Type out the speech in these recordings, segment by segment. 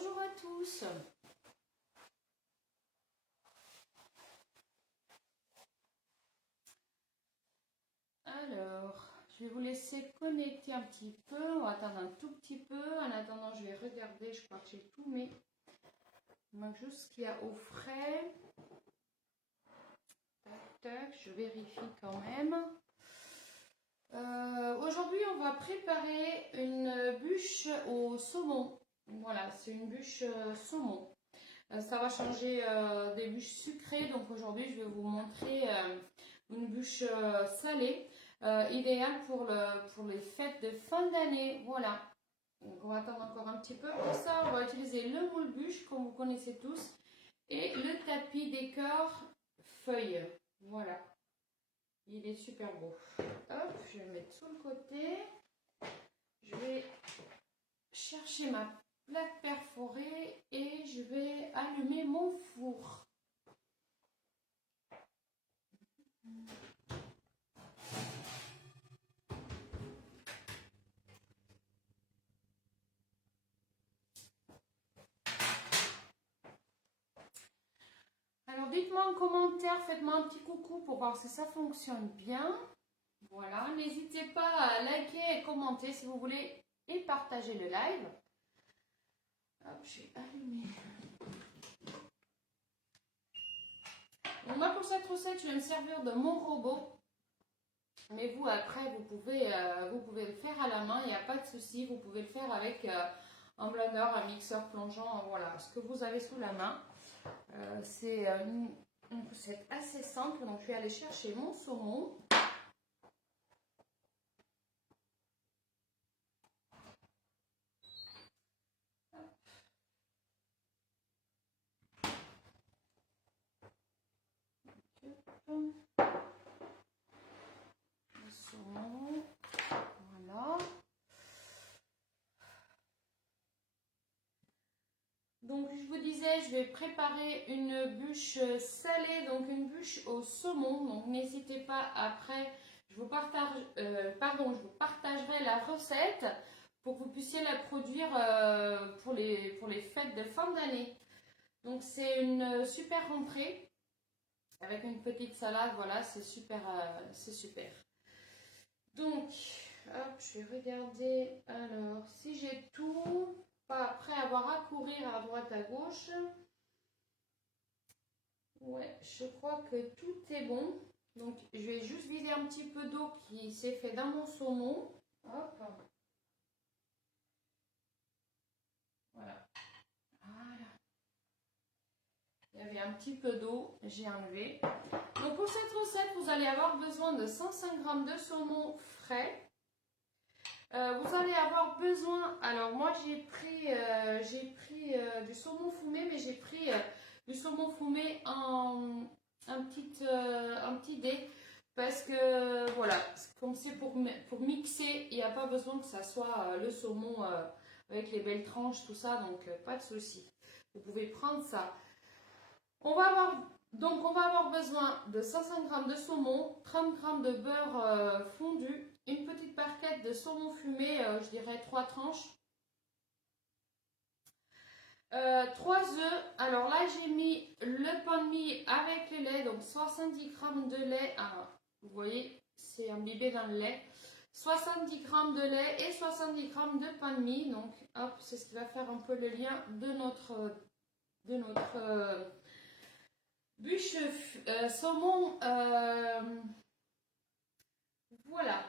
Bonjour à tous. Alors, je vais vous laisser connecter un petit peu. On va attendre un tout petit peu. En attendant, je vais regarder. Je crois que j'ai tout mis. Il manque juste ce qu'il y a au frais. Tac, tac. Je vérifie quand même. Aujourd'hui, on va préparer une bûche au saumon. Voilà, c'est une bûche saumon. Ça va changer des bûches sucrées. Donc aujourd'hui, je vais vous montrer une bûche salée, idéale pour les fêtes de fin d'année. Voilà. Donc on va attendre encore un petit peu. Pour ça, on va utiliser le moule bûche, comme vous connaissez tous, et le tapis décor feuille. Voilà. Il est super beau. Hop, je vais le mettre sur le côté. Je vais chercher ma plaque perforée et je vais allumer mon four. Alors dites-moi en commentaire, faites-moi un petit coucou pour voir si ça fonctionne bien. Voilà, n'hésitez pas à liker et commenter si vous voulez et partager le live. Hop, je vais allumer. Donc moi pour cette recette, je vais me servir de mon robot. Mais vous après, vous pouvez le faire à la main, il n'y a pas de souci. Vous pouvez le faire avec un blender, un mixeur plongeant, voilà, ce que vous avez sous la main. C'est une recette assez simple, donc je vais aller chercher mon saumon. Le saumon, voilà. Donc je vous disais, je vais préparer une bûche salée, donc une bûche au saumon. Donc n'hésitez pas après, je vous partagerai la recette pour que vous puissiez la produire pour les fêtes de fin d'année. Donc c'est une super rentrée avec une petite salade, voilà, c'est super, c'est super. Donc, hop, je vais regarder, alors, si j'ai tout, pas après avoir à courir à droite à gauche. Ouais, je crois que tout est bon. Donc, je vais juste vider un petit peu d'eau qui s'est fait dans mon saumon. Hop. Voilà. Voilà. Il y avait un petit peu d'eau, j'ai enlevé. Donc, pour cette recette, vous allez avoir besoin de 105 g de saumon frais. Vous allez avoir besoin, alors moi j'ai pris du saumon fumé, mais j'ai pris du saumon fumé en un petit dé, parce que voilà, comme c'est pour mixer, il n'y a pas besoin que ça soit le saumon avec les belles tranches, tout ça, donc pas de souci. Vous pouvez prendre ça. On va avoir besoin de 105 g de saumon, 30 g de beurre fondu, une petite barquette de saumon fumé, je dirais 3 tranches, 3 œufs. Alors là, j'ai mis le pain de mie avec le lait, donc 70 g de lait. Alors, vous voyez, c'est imbibé dans le lait. 70 g de lait et 70 g de pain de mie. Donc, hop, c'est ce qui va faire un peu le lien de notre bûche saumon. Voilà.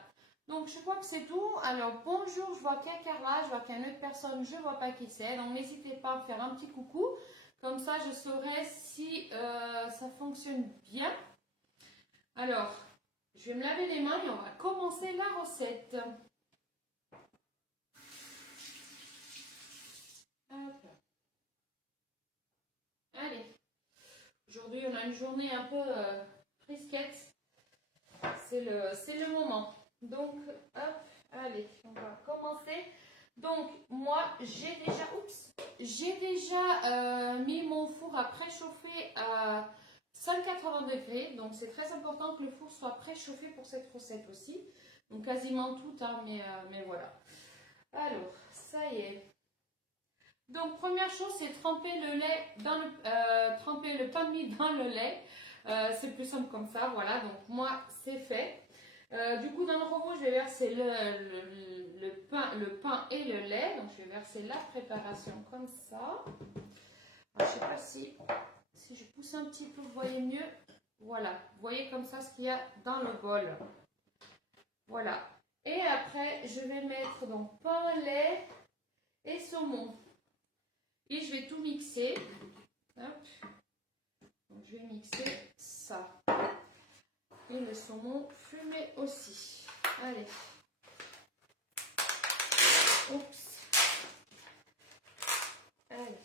Donc, je crois que c'est tout. Alors, bonjour, je vois qu'il y a Carla, je vois qu'il y a une autre personne, je ne vois pas qui c'est. Donc, n'hésitez pas à me faire un petit coucou. Comme ça, je saurai si ça fonctionne bien. Alors, je vais me laver les mains et on va commencer la recette. Hop. Allez. Aujourd'hui, on a une journée un peu frisquette. C'est le moment. Donc, hop, allez, on va commencer. Donc, moi, j'ai déjà mis mon four à préchauffer à 180 degrés. Donc, c'est très important que le four soit préchauffé pour cette recette aussi. Donc, quasiment tout, hein, mais voilà. Alors, ça y est. Donc, première chose, c'est tremper le lait dans tremper le pain de mie dans le lait. C'est plus simple comme ça, voilà. Donc, moi, c'est fait. Du coup, dans le robot, je vais verser le pain et le lait. Donc, je vais verser la préparation comme ça. Alors, je ne sais pas si je pousse un petit peu, vous voyez mieux. Voilà, vous voyez comme ça ce qu'il y a dans le bol. Voilà. Et après, je vais mettre donc pain, lait et saumon. Et je vais tout mixer. Hop. Donc, je vais mixer ça. Et le saumon fumé aussi. Allez. Oups. Allez.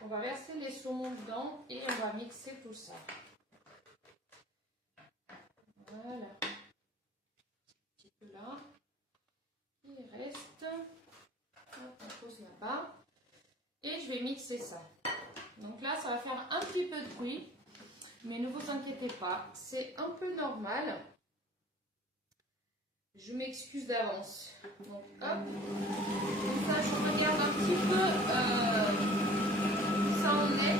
On va verser les saumons dedans et on va mixer tout ça. Voilà. Un petit peu là. Il reste. Hop, on pose là-bas. Et je vais mixer ça. Donc là, ça va faire un petit peu de bruit. Mais ne vous inquiétez pas, c'est un peu normal. Je m'excuse d'avance. Donc hop. Comme ça, je regarde un petit peu où ça en est.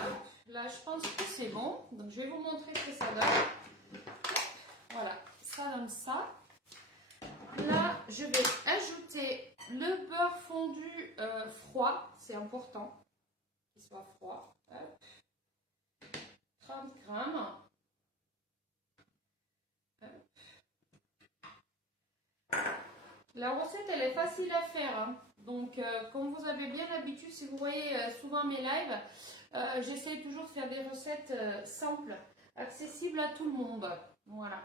Hop. Là, je pense que c'est bon. Donc je vais vous montrer ce que ça donne. Voilà, ça donne ça. Là, je vais ajouter le beurre fondu froid. C'est important qu'il soit froid. Hop. 30 grammes. Hop. La recette, elle est facile à faire. Hein. Donc, comme vous avez bien l'habitude, si vous voyez souvent mes lives, j'essaie toujours de faire des recettes simples, accessibles à tout le monde. Voilà.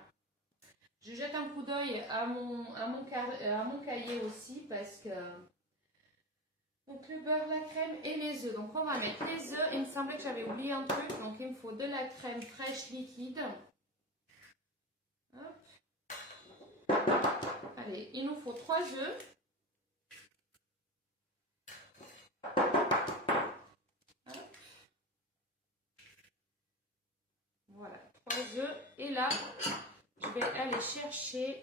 Je jette un coup d'œil à mon cahier aussi parce que... Donc le beurre, la crème et les œufs. Donc on va mettre les œufs. Il me semblait que j'avais oublié un truc. Donc il me faut de la crème fraîche liquide. Hop. Allez, il nous faut 3 œufs. Hop. Voilà, 3 œufs. Et là, je vais aller chercher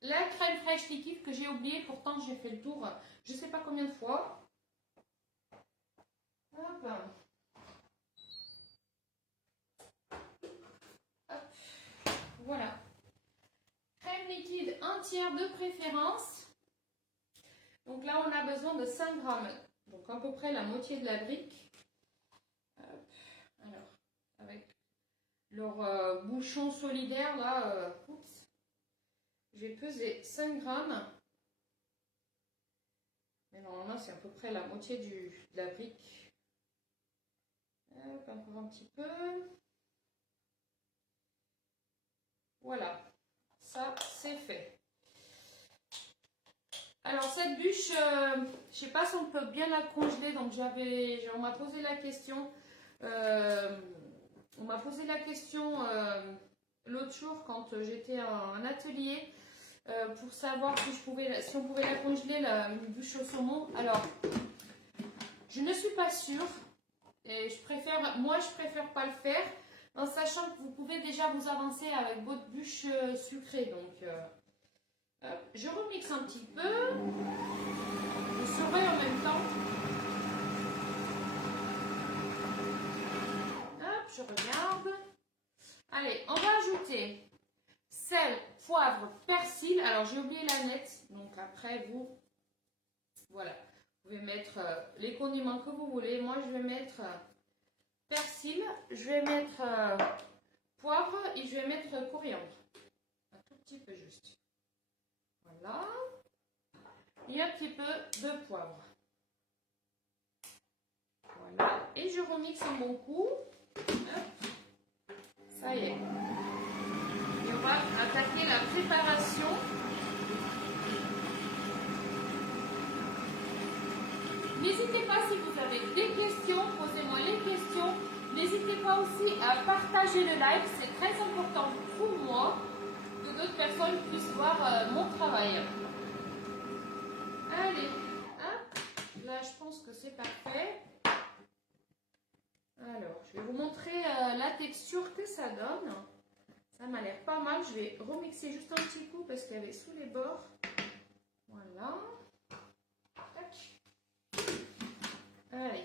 la crème fraîche liquide que j'ai oublié. Pourtant, j'ai fait le tour je ne sais pas combien de fois. Hop. Hop. Voilà. Crème liquide entière de préférence. Donc là, on a besoin de 5 grammes. Donc à peu près la moitié de la brique. Hop. Alors, avec leur bouchon solidaire, là, oups, j'ai pesé 5 grammes. Mais normalement, c'est à peu près la moitié de la brique. Hop, encore un petit peu. Voilà, ça, c'est fait. Alors, cette bûche, je ne sais pas si on peut bien la congeler. Donc, on m'a posé la question. On m'a posé la question l'autre jour quand j'étais en atelier. Pour savoir si on pouvait la congeler, une bûche au saumon. Alors, je ne suis pas sûre. Et moi, je préfère pas le faire. En sachant que vous pouvez déjà vous avancer avec votre bûche sucrée. Donc, je remixe un petit peu. Vous saurez en même temps. Hop, je regarde. Allez, on va ajouter sel, poivre, persil. Alors, j'ai oublié la nette. Donc, après, voilà. Vous pouvez mettre les condiments que vous voulez. Moi, je vais mettre persil. Je vais mettre poivre et je vais mettre coriandre. Un tout petit peu juste. Voilà. Et un petit peu de poivre. Voilà. Et je remixe un bon coup. Hop. Ça y est. Et on va attaquer la préparation. N'hésitez pas si vous avez des questions, posez-moi les questions. N'hésitez pas aussi à partager le live, c'est très important pour moi que d'autres personnes puissent voir mon travail. Allez, hein? Là je pense que c'est parfait. Alors, je vais vous montrer la texture que ça donne. Ça m'a l'air pas mal. Je vais remixer juste un petit coup parce qu'il y avait sous les bords. Voilà. Tac. Allez.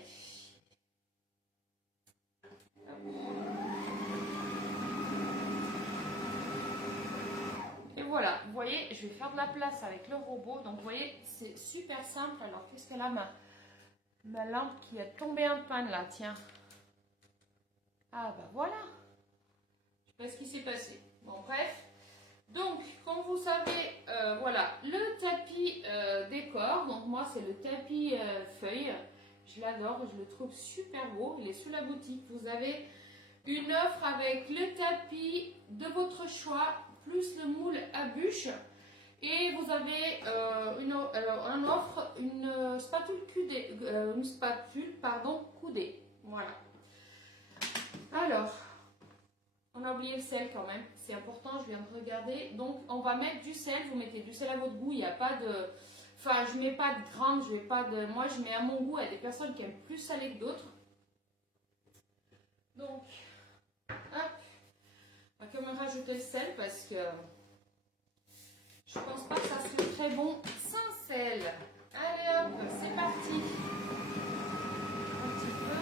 Et voilà, vous voyez, je vais faire de la place avec le robot. Donc, vous voyez, c'est super simple. Alors, qu'est-ce qu'elle a ma lampe qui est tombée en panne là, tiens. Ah, bah voilà. Je sais pas ce qui s'est passé. Bon, bref. Donc, comme vous savez, voilà, le tapis décor. Donc, moi, c'est le tapis feuille. Je l'adore, je le trouve super beau. Il est sous la boutique. Vous avez une offre avec le tapis de votre choix, plus le moule à bûche. Et vous avez en offre une spatule coudée. Voilà. Alors, on a oublié le sel quand même, c'est important, je viens de regarder. Donc, on va mettre du sel, vous mettez du sel à votre goût, il n'y a pas de... Enfin, je ne mets pas de grammes, je mets pas de... Moi, je mets à mon goût, il y a des personnes qui aiment plus salé que d'autres. Donc, hop, on va quand même rajouter le sel parce que je pense pas que ça serait très bon sans sel. Allez hop, c'est parti. Un petit peu.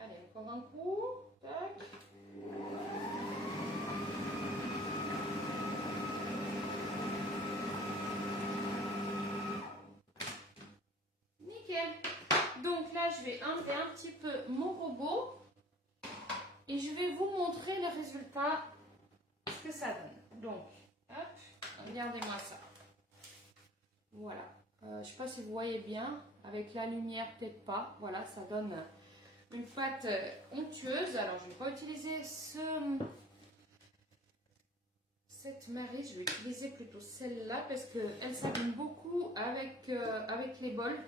Allez, encore un coup. Tac. Nickel. Donc là, je vais enlever un petit peu mon robot et je vais vous montrer le résultat, ce que ça donne. Donc, hop, regardez-moi ça. Voilà. Je ne sais pas si vous voyez bien, avec la lumière, peut-être pas. Voilà, ça donne une pâte onctueuse. Alors, je ne vais pas utiliser cette Marie, je vais utiliser plutôt celle-là parce qu'elle s'abîme beaucoup avec les bols.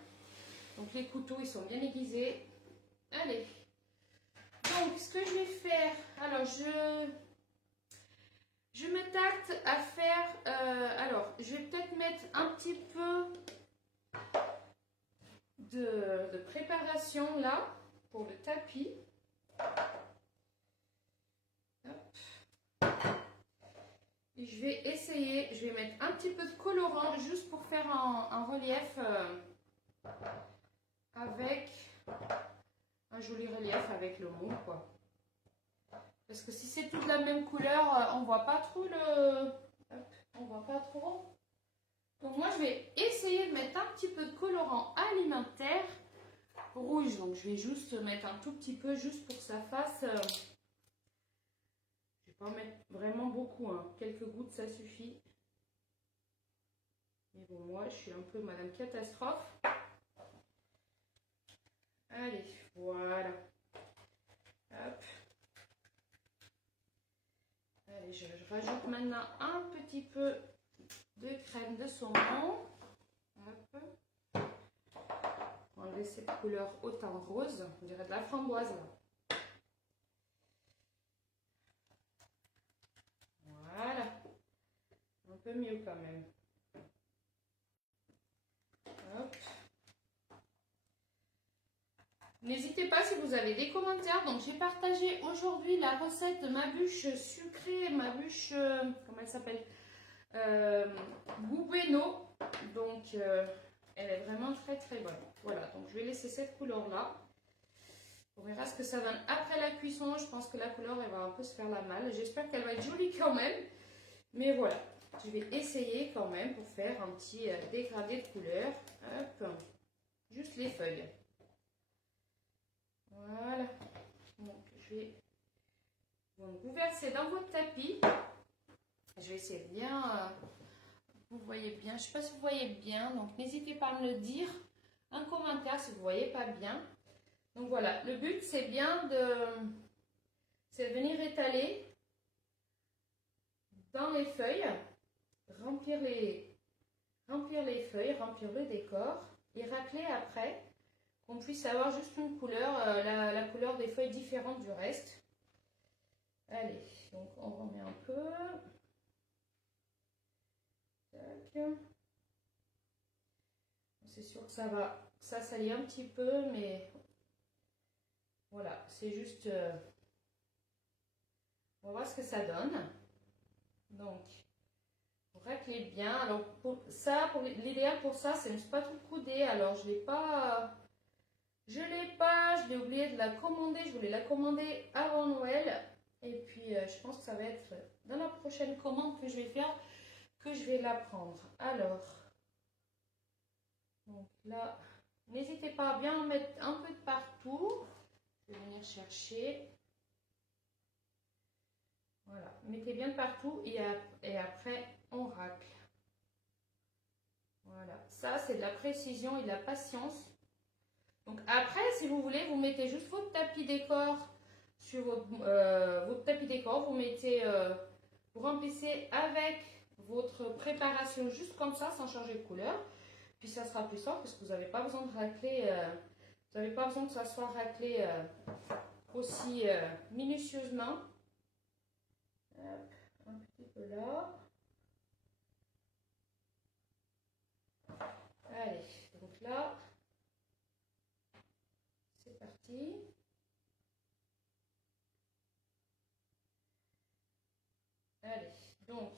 Donc, les couteaux, ils sont bien aiguisés. Allez. Donc, ce que je vais faire, alors je me tâte à faire, alors je vais peut-être mettre un petit peu de préparation là pour le tapis. Hop. Et je vais essayer, je vais mettre un petit peu de colorant juste pour faire un relief avec un joli relief avec le mou quoi. Parce que si c'est toute la même couleur, on voit pas trop le... Hop, on voit pas trop. Donc moi je vais essayer de mettre un petit peu de colorant alimentaire rouge. Donc je vais juste mettre un tout petit peu juste pour que ça fasse... je vais pas en mettre vraiment beaucoup, hein. Quelques gouttes ça suffit. Mais bon moi je suis un peu Madame Catastrophe. Allez, voilà. Hop. Allez, je rajoute maintenant un petit peu de crème de saumon. Hop. Enlever cette couleur autant rose, on dirait de la framboise là. Voilà. Un peu mieux quand même. Hop. N'hésitez pas si vous avez des commentaires. Donc j'ai partagé aujourd'hui la recette de ma bûche sucrée, ma bûche, comment elle s'appelle, Goubeno. Donc elle est vraiment très très bonne. Voilà, donc je vais laisser cette couleur là. On verra ce que ça donne après la cuisson. Je pense que la couleur elle va un peu se faire la malle. J'espère qu'elle va être jolie quand même. Mais voilà, je vais essayer quand même pour faire un petit dégradé de couleur. Hop, juste les feuilles. Voilà. Donc, je vais vous verser dans votre tapis. Je vais essayer de bien. Vous voyez bien. Je ne sais pas si vous voyez bien. Donc, n'hésitez pas à me le dire en commentaire si vous ne voyez pas bien. Donc, voilà. Le but, c'est bien c'est de venir étaler dans les feuilles, remplir les feuilles, remplir le décor et racler après. Qu'on puisse avoir juste une couleur, la couleur des feuilles différente du reste. Allez, donc on remet un peu. Tac. C'est sûr que ça ça salit un petit peu, mais voilà, c'est juste... on va voir ce que ça donne. Donc, vous raclez bien. Alors, pour ça, l'idéal pour ça, c'est une spatule coudée. Alors, je l'ai oublié de la commander. Je voulais la commander avant Noël. Et puis, je pense que ça va être dans la prochaine commande que je vais faire, que je vais la prendre. Alors, donc là, n'hésitez pas à bien en mettre un peu de partout. Je vais venir chercher. Voilà, mettez bien de partout et après, on racle. Voilà, ça c'est de la précision et de la patience. Donc après, si vous voulez, vous mettez juste votre tapis décor sur votre tapis décor. Vous remplissez avec votre préparation juste comme ça, sans changer de couleur. Puis ça sera plus simple parce que vous n'avez pas besoin de racler, vous n'avez pas besoin que ça soit raclé aussi minutieusement. Hop, un petit peu là. Allez, donc là, c'est parti. Allez, donc,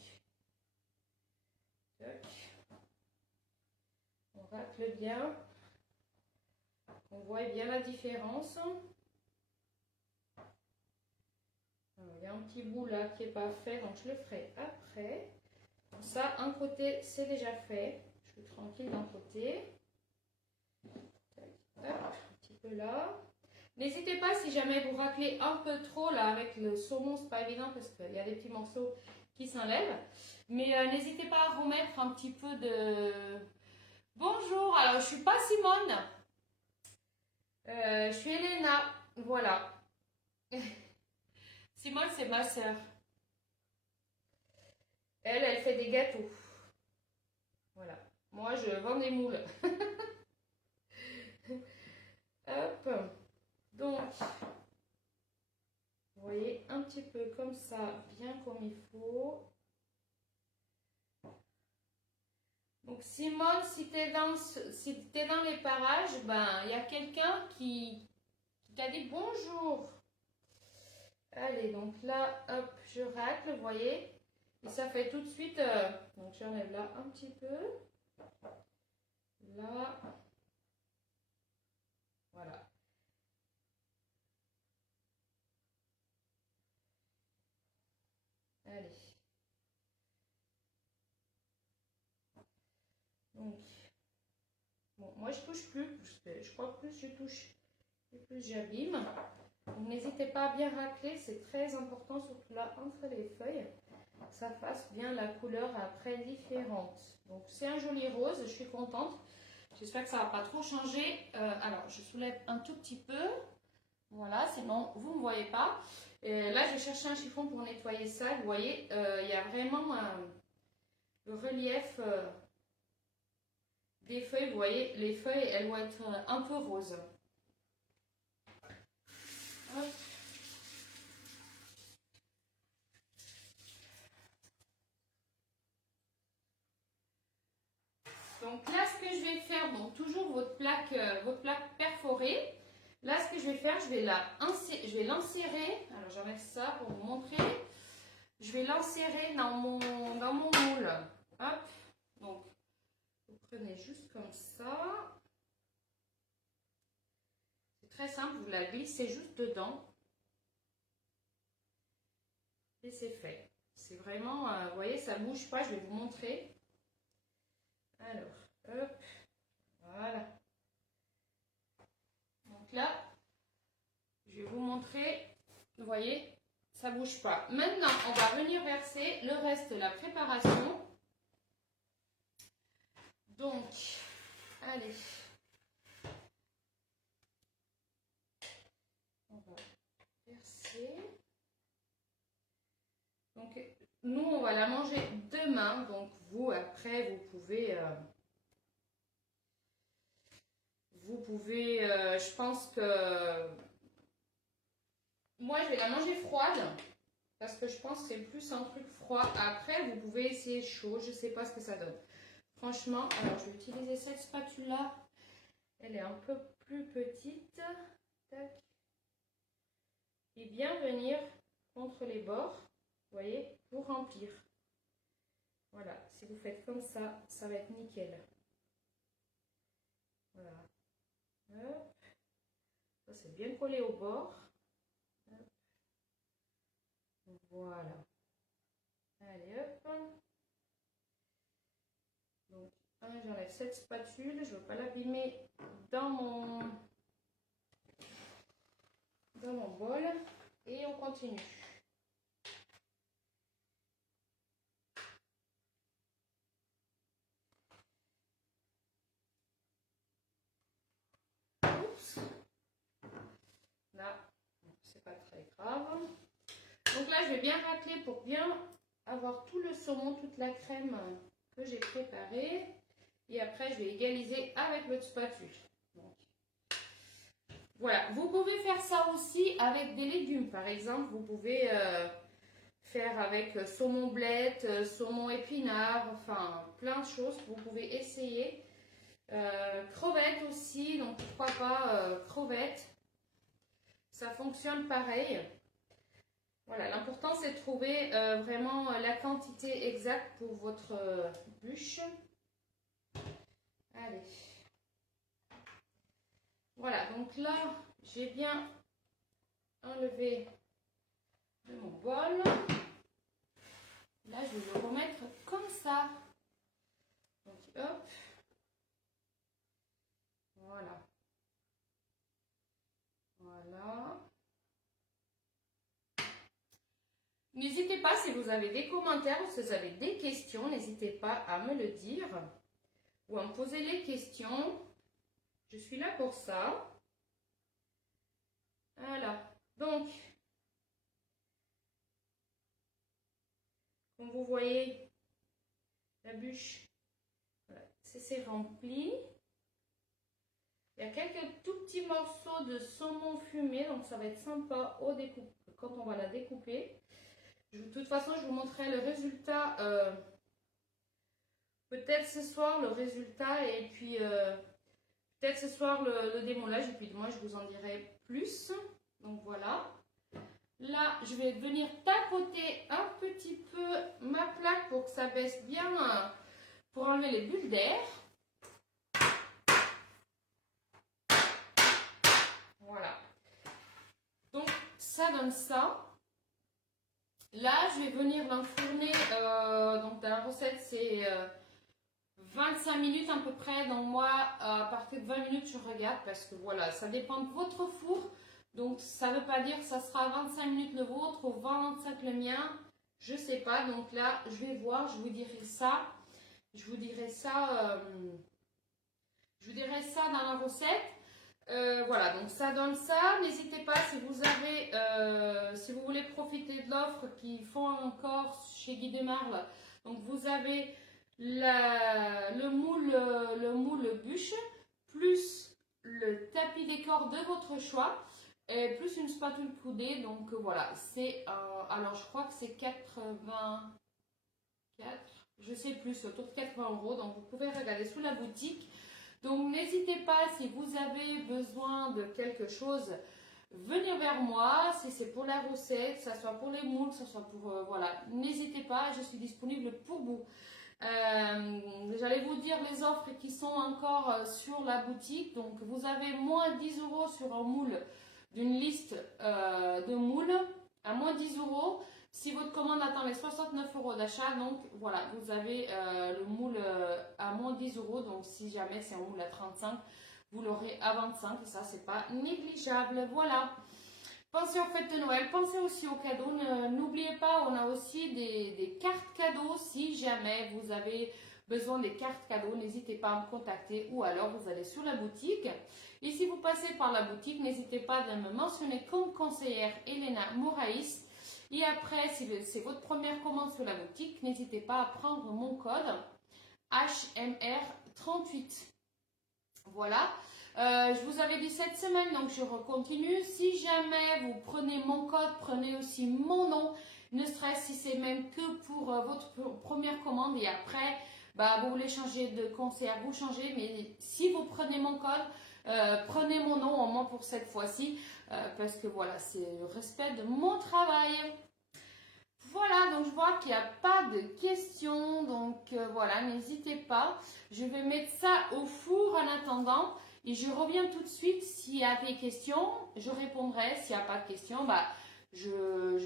tac. On racle bien. On voit bien la différence. Alors, il y a un petit bout là qui n'est pas fait, donc je le ferai après. Donc ça, un côté, c'est déjà fait. Je suis tranquille d'un côté. Tac, tac, un petit peu là. N'hésitez pas, si jamais vous raclez un peu trop là avec le saumon, c'est pas évident parce qu'il y a des petits morceaux qui s'enlèvent. Mais n'hésitez pas à remettre un petit peu de... Bonjour, alors je suis pas Simone. Je suis Elena, voilà. Simone, c'est ma soeur. Elle fait des gâteaux. Voilà. Moi, je vends des moules. Hop. Donc, vous voyez, un petit peu comme ça, bien comme il faut. Donc, Simone, si tu es dans les parages, ben, il y a quelqu'un qui t'a dit bonjour. Allez, donc là, hop, je racle, vous voyez. Et ça fait tout de suite, donc j'enlève là un petit peu. Là. Voilà. Allez. Donc, bon, moi je touche plus, parce que je crois que plus je touche, et plus j'abîme. Donc n'hésitez pas à bien racler, c'est très important, surtout là entre les feuilles, que ça fasse bien la couleur après différente. Donc c'est un joli rose, je suis contente. J'espère que ça ne va pas trop changer. Alors je soulève un tout petit peu. Voilà, sinon vous ne me voyez pas. Et là, j'ai cherché un chiffon pour nettoyer ça. Vous voyez, il y a vraiment le relief des feuilles. Vous voyez, les feuilles, elles vont être un peu roses. Hop. Donc là, ce que je vais faire, donc toujours votre plaque perforée. Là, ce que je vais faire, je vais l'insérer. Alors, j'enlève ça pour vous montrer. Je vais l'insérer dans mon moule. Hop. Donc, vous prenez juste comme ça. C'est très simple, vous la glissez juste dedans. Et c'est fait. C'est vraiment, vous voyez, ça ne bouge pas. Je vais vous montrer. Alors, hop. Voilà. Donc là, je vais vous montrer. Vous voyez, ça ne bouge pas. Maintenant, on va venir verser le reste de la préparation. Donc, allez. On va verser. Donc, nous, on va la manger demain. Donc, vous, après, vous pouvez, je pense que moi, je vais la manger froide parce que je pense que c'est plus un truc froid. Après, vous pouvez essayer chaud. Je ne sais pas ce que ça donne. Franchement, alors je vais utiliser cette spatule-là Elle est un peu plus petite. Tac. Et bien venir contre les bords, vous voyez, pour remplir. Voilà, si vous faites comme ça, ça va être nickel. Voilà. Hop. Ça, c'est bien collé au bord. Hop. Voilà. Allez, hop. Donc, j'enlève cette spatule. Je ne veux pas l'abîmer dans mon bol. Et on continue. Oups. Là, c'est pas très grave. Donc là, je vais bien racler pour bien avoir tout le saumon, toute la crème que j'ai préparée. Et après, je vais égaliser avec votre spatule. Donc, voilà, vous pouvez faire ça aussi avec des légumes. Par exemple, vous pouvez faire avec saumon blette, saumon épinard, enfin plein de choses. Vous pouvez essayer. Crevettes aussi, donc pourquoi pas crevettes. Ça fonctionne pareil. Voilà, l'important c'est de trouver vraiment la quantité exacte pour votre bûche. Allez. Voilà, donc là, j'ai bien enlevé de mon bol. Là, je vais le remettre comme ça. Donc, hop. Voilà. Voilà. N'hésitez pas, si vous avez des commentaires ou si vous avez des questions, n'hésitez pas à me le dire ou à me poser les questions. Je suis là pour ça. Voilà. Donc, comme vous voyez, la bûche, voilà, c'est rempli. Il y a quelques tout petits morceaux de saumon fumé, donc ça va être sympa au quand on va la découper. De toute façon, je vous montrerai le résultat peut-être ce soir, le résultat, et puis peut-être ce soir le démoulage, et puis moi je vous en dirai plus. Donc voilà. Là, je vais venir tapoter un petit peu ma plaque pour que ça baisse bien, pour enlever les bulles d'air. Voilà. Donc, ça donne ça. Là, je vais venir l'enfourner. Donc, dans la recette, c'est 25 minutes à peu près. Donc, moi, à partir de 20 minutes, je regarde parce que voilà, ça dépend de votre four. Donc, ça ne veut pas dire que ça sera 25 minutes le vôtre ou 25 le mien. Je ne sais pas. Donc, là, je vais voir. Je vous dirai ça. Je vous dirai ça dans la recette. Voilà, donc ça donne ça. N'hésitez pas si vous avez, si vous voulez profiter de l'offre qu'ils font encore chez Guy Desmarles. Donc vous avez le moule bûche, plus le tapis décor de votre choix, et plus une spatule coudée. Donc voilà, c'est, alors je crois que c'est 84, je sais plus, autour de 80 €. Donc vous pouvez regarder sous la boutique. Donc n'hésitez pas, si vous avez besoin de quelque chose, venir vers moi. Si c'est pour la recette, que ce soit pour les moules, que ce soit pour... voilà, n'hésitez pas, je suis disponible pour vous. J'allais vous dire les offres qui sont encore sur la boutique. Donc vous avez moins 10 € sur un moule d'une liste de moules, à moins 10 €. Si votre commande atteint les 69 € d'achat, donc voilà, vous avez le moule à moins 10 €. Donc si jamais c'est un moule à 35, vous l'aurez à 25. Et ça, c'est pas négligeable. Voilà. Pensez aux fêtes de Noël, pensez aussi aux cadeaux. N'oubliez pas, on a aussi des cartes cadeaux. Si jamais vous avez besoin des cartes cadeaux, n'hésitez pas à me contacter ou alors vous allez sur la boutique. Et si vous passez par la boutique, n'hésitez pas à me mentionner comme conseillère Elena Moraïs. Et après, si c'est votre première commande sur la boutique, n'hésitez pas à prendre mon code HMR38. Voilà. Je vous avais dit cette semaine, donc je continue. Si jamais vous prenez mon code, prenez aussi mon nom. Ne stress si c'est même que pour votre première commande et après, bah, vous voulez changer de conseillère, vous changez. Mais si vous prenez mon code, Prenez mon nom au moins pour cette fois-ci, parce que voilà, c'est le respect de mon travail. Voilà, donc je vois qu'il n'y a pas de questions, donc voilà, n'hésitez pas. Je vais mettre ça au four en attendant et je reviens tout de suite. S'il y a des questions, je répondrai. S'il n'y a pas de questions, bah, je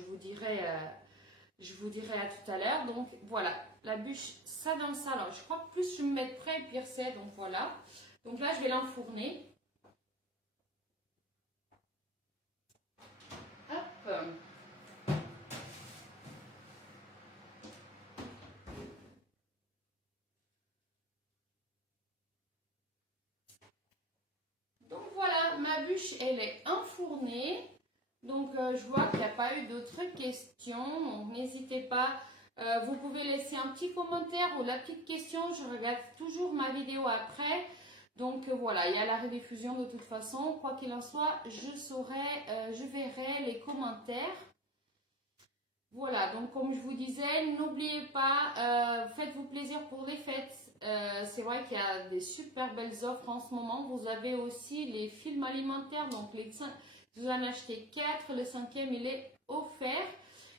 vous dirai à tout à l'heure. Donc voilà, la bûche, ça donne ça. Alors je crois que plus je me mettrai, pire c'est, donc voilà. Donc là, je vais l'enfourner. Hop. Donc voilà, ma bûche, elle est enfournée. Donc je vois qu'il n'y a pas eu d'autres questions. Donc n'hésitez pas. Vous pouvez laisser un petit commentaire ou la petite question. Je regarde toujours ma vidéo après. Donc voilà, il y a la rediffusion de toute façon. Quoi qu'il en soit, je verrai les commentaires. Voilà, donc comme je vous disais, n'oubliez pas, faites-vous plaisir pour les fêtes. C'est vrai qu'il y a des super belles offres en ce moment. Vous avez aussi les films alimentaires, donc vous en achetez 4, le 5e il est offert.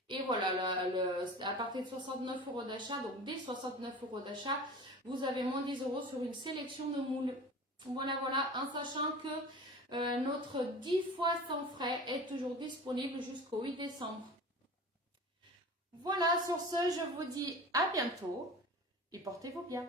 Et voilà, à partir de 69 euros d'achat, donc dès 69 euros d'achat, vous avez moins 10 euros sur une sélection de moules. Voilà, en sachant que notre 10 fois sans frais est toujours disponible jusqu'au 8 décembre. Voilà, sur ce, je vous dis à bientôt et portez-vous bien.